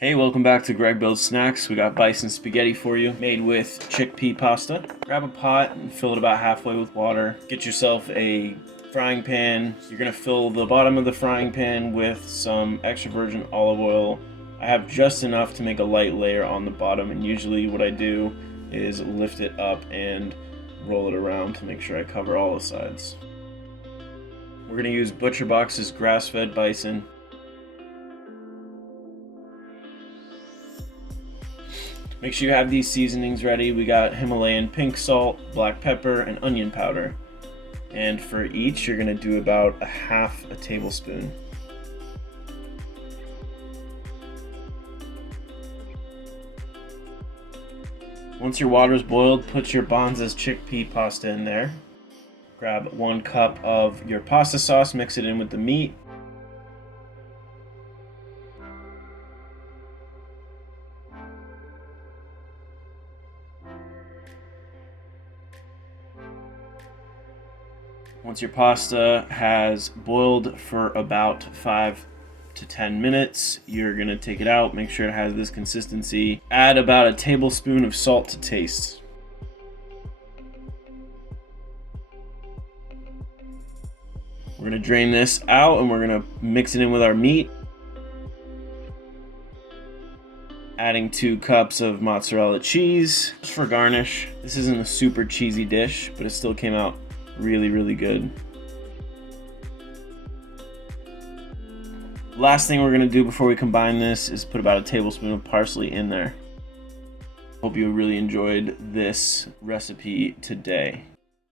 Hey, welcome back to Greg Builds Snacks. We got bison spaghetti for you, made with chickpea pasta. Grab a pot and fill it about halfway with water. Get yourself a frying pan. You're gonna fill the bottom of the frying pan with some extra virgin olive oil. I have just enough to make a light layer on the bottom, and usually what I do is lift it up and roll it around to make sure I cover all the sides. We're gonna use butcherbox's grass-fed bison. Make sure you have these seasonings ready. We got Himalayan pink salt, black pepper, and onion powder. And for each, you're gonna do about a half a tablespoon. Once your water's boiled, put your Bonza's chickpea pasta in there. Grab 1 cup of your pasta sauce, mix it in with the meat. Once your pasta has boiled for about 5 to 10 minutes, you're gonna take it out, make sure it has this consistency. Add about a tablespoon of salt to taste. We're gonna drain this out and we're gonna mix it in with our meat. Adding 2 cups of mozzarella cheese. Just for garnish. This isn't a super cheesy dish, but it still came out really good. Last thing we're gonna do before we combine this is put about a tablespoon of parsley in there. Hope you really enjoyed this recipe today.